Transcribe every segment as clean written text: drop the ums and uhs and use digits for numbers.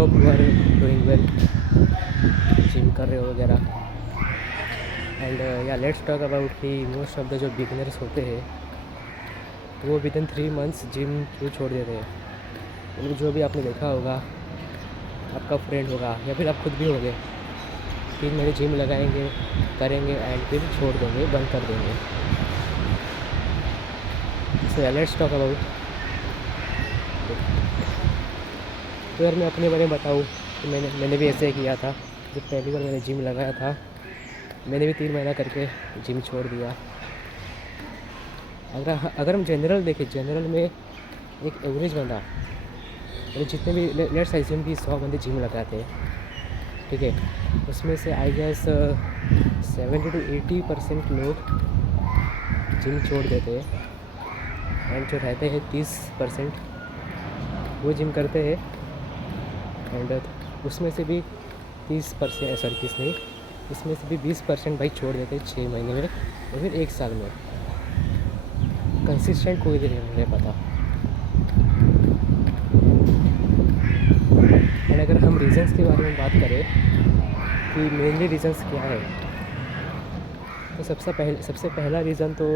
Hope you are doing well, gym कर रहे हो वगैरह। एंड या लेट्स टॉक अबाउट कि मोस्ट ऑफ द जो बिगिनर्स होते हैं वो विद इन 3 मंथ्स जिम क्यों छोड़ देते हैं। मतलब जो भी आपने देखा होगा, आपका फ्रेंड होगा या फिर आप खुद भी होंगे, 3 महीने जिम लगाएंगे, करेंगे एंड फिर छोड़ देंगे, बंद कर देंगे। So let's talk about. तो यार मैं अपने बारे में बताऊँ तो मैंने भी ऐसे ही किया था। जब पहली बार मैंने जिम लगाया था, मैंने भी 3 महीना करके जिम छोड़ दिया। अगर हम जनरल देखें, जनरल में एक एवरेज बंदा, मतलब जितने भी लेट्स अज्यूम कि 100 बंदे जिम लगाते हैं, ठीक है, उसमें से आई गेस 70 to 80% लोग जिम छोड़ देते हैं। एंड जो रहते हैं 30% वो जिम करते हैं। एंड उसमें से भी 30% सॉरी 30 नहीं, इसमें से भी 20% भाई छोड़ देते हैं 6 महीने में या फिर 1 साल में। कंसिस्टेंट कोई नहीं रह पाता। एंड अगर हम रीज़न्स के बारे में बात करें कि मेनली रीज़न्स क्या है, तो सबसे पहला रीज़न तो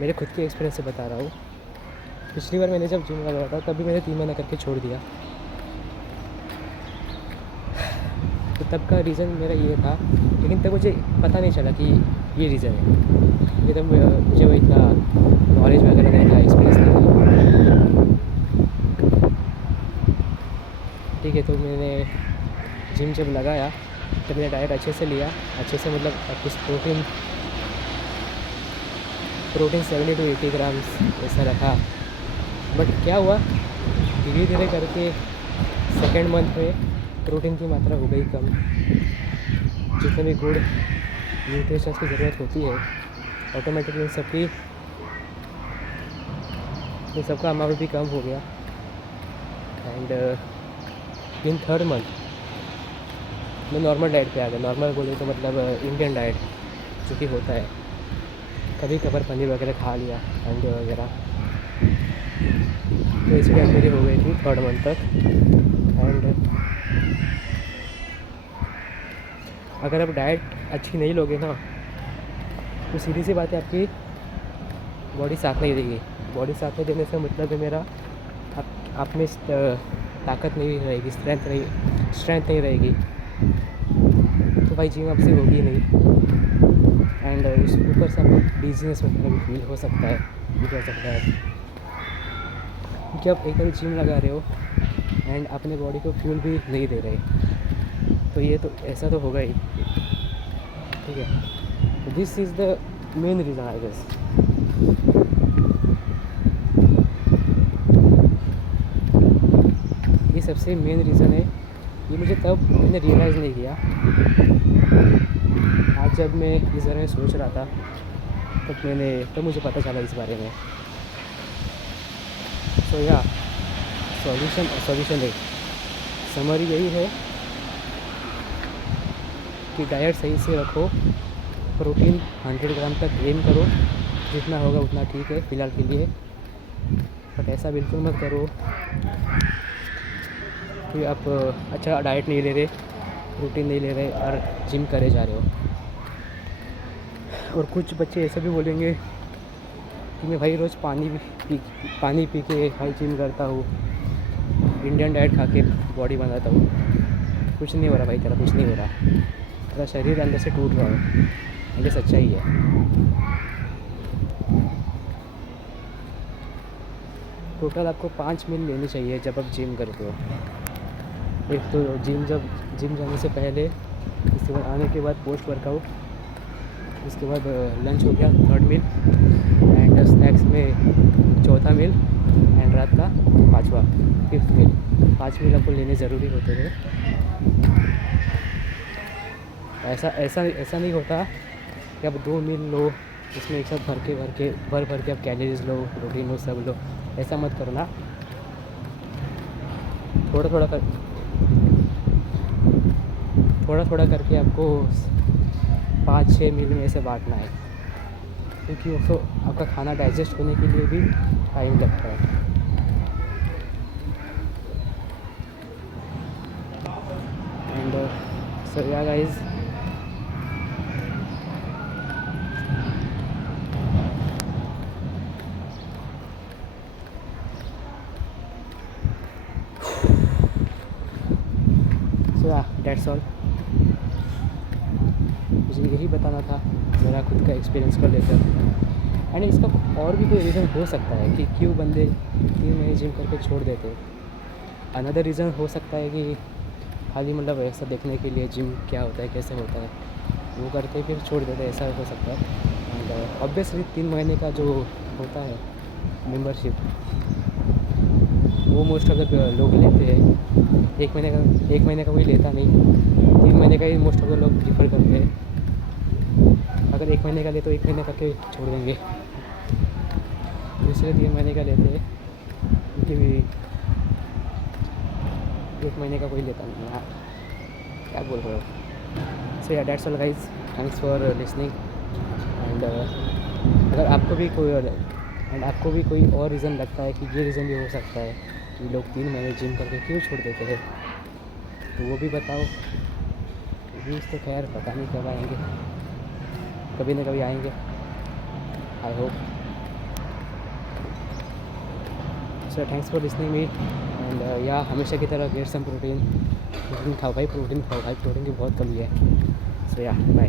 मेरे खुद के एक्सपीरियंस से बता रहा हूँ। पिछली बार मैंने जब जिम लगाया था तभी मैंने 3 महीना करके छोड़ दिया। तो तब का रीज़न मेरा ये था, लेकिन तब मुझे पता नहीं चला कि ये रीज़न है। ये तब मुझे वो इतना नॉलेज वगैरह नहीं था, एक्सपीरियंस नहीं था। ठीक है, तो मैंने जिम जब लगाया तब मैंने डाइट अच्छे से लिया, अच्छे से मतलब कुछ प्रोटीन 70 to 80 ग्राम्स ऐसा रखा। बट क्या हुआ, धीरे धीरे करके सेकेंड मंथ में प्रोटीन की मात्रा हो गई कम। जितने भी गुड न्यूट्रिशंस की ज़रूरत होती है ऑटोमेटिकली इन सबका अमाउंट भी कम हो गया। एंड इन 3rd मंथ मैं नॉर्मल डाइट पे आ गया। नॉर्मल बोले तो मतलब इंडियन डाइट जो कि होता है, कभी कभार पनीर वगैरह खा लिया, अंडे वगैरह। तो ऐसी डाइट मेरी हो गई थी 3rd मंथ तक। एंड अगर आप डाइट अच्छी नहीं लोगे ना तो सीधी सी बात है, आपकी बॉडी साथ नहीं देगी। बॉडी साथ नहीं देने से मतलब है मेरा आप में ताकत नहीं रहेगी, स्ट्रेंथ नहीं रहेगी, तो भाई जिम आपसे होगी नहीं। एंड उस ऊपर से आपको डिजीनेस मतलब फील हो सकता है, भी हो सकता है, क्योंकि आप एक बार जिम लगा रहे हो एंड अपने बॉडी को फ्यूल भी नहीं दे रहे, तो ये तो ऐसा तो होगा ही। ठीक है, this is the main reason I guess. ये सबसे मेन रीज़न है। ये मुझे तब मैंने रियलाइज़ नहीं किया। आज जब मैं इस बारे में सोच रहा था तब मुझे पता चला इस बारे में। सो या सॉल्यूशन है, समरी यही है कि डाइट सही से रखो, प्रोटीन 100 ग्राम तक एम करो, जितना होगा उतना ठीक है फ़िलहाल के लिए। बट ऐसा बिल्कुल मत करो कि आप अच्छा डाइट नहीं ले रहे, प्रोटीन नहीं ले रहे और जिम करे जा रहे हो। और कुछ बच्चे ऐसे भी बोलेंगे कि मैं भाई रोज़ पानी पी के भाई जिम करता हूँ, इंडियन डाइट खा के बॉडी बनाता हूँ। कुछ नहीं हो रहा भाई, तेरा कुछ नहीं हो रहा, तेरा शरीर अंदर से टूट रहा है, ये सच्चाई है। टोटल आपको 5 मील लेनी चाहिए जब आप जिम करते हो। एक तो जिम जाने से पहले, इसके बाद आने के बाद पोस्ट वर्कआउट, इसके बाद लंच हो गया 3rd मील, एंड स्नैक्स में 4था मील, एंड रात का 5th मील। 5 मील आपको लेने ज़रूरी होते हैं। ऐसा नहीं होता कि आप 2 मील लो, उसमें एक साथ भर के आप कैलोरीज लो, प्रोटीन लो, सब लो। ऐसा मत करना, थोड़ा थोड़ा करके आपको 5-6 मील में से बांटना है, क्योंकि उसको आपका खाना डाइजेस्ट होने के लिए भी टाइम लगता है। सो या गाइस, सो या दैट्स ऑल। मुझे यही बताना था मेरा खुद का एक्सपीरियंस को लेकर। एंड इसका और भी कोई रीज़न हो सकता है कि क्यों बंदे 3 महीने जिम करके छोड़ देते हैं। अनदर रीज़न हो सकता है कि खाली मतलब ऐसा देखने के लिए जिम क्या होता है, कैसे होता है, वो करते फिर छोड़ देते, ऐसा हो सकता है। एंड ऑब्वियसली 3 महीने का जो होता है मेंबरशिप, वो मोस्ट ऑफ द लोग लेते हैं। 1 महीने का कोई लेता नहीं, 3 महीने का ही मोस्ट ऑफ द लोग प्रीफर करते हैं। अगर 1 महीने का ले तो 1 महीने करके छोड़ देंगे, इसलिए 3 महीने का लेते हैं, क्योंकि 1 महीने का कोई लेता नहीं यार, क्या बोल रहे हो। सो या that's all guys, thanks for listening. And अगर आपको भी कोई और रीज़न लगता है कि ये रीज़न भी हो सकता है कि लोग 3 महीने जिम करके क्यों छोड़ देते हैं, तो वो भी बताओ। व्यूज़ तो खैर पता नहीं कब आएंगे, कभी ना कभी आएंगे, I hope. So thanks for listening me. And या हमेशा की तरह गेट सम प्रोटीन खाओ भाई, प्रोटीन खाओ भाई, प्रोटीन की बहुत कमी है। सो या बाय।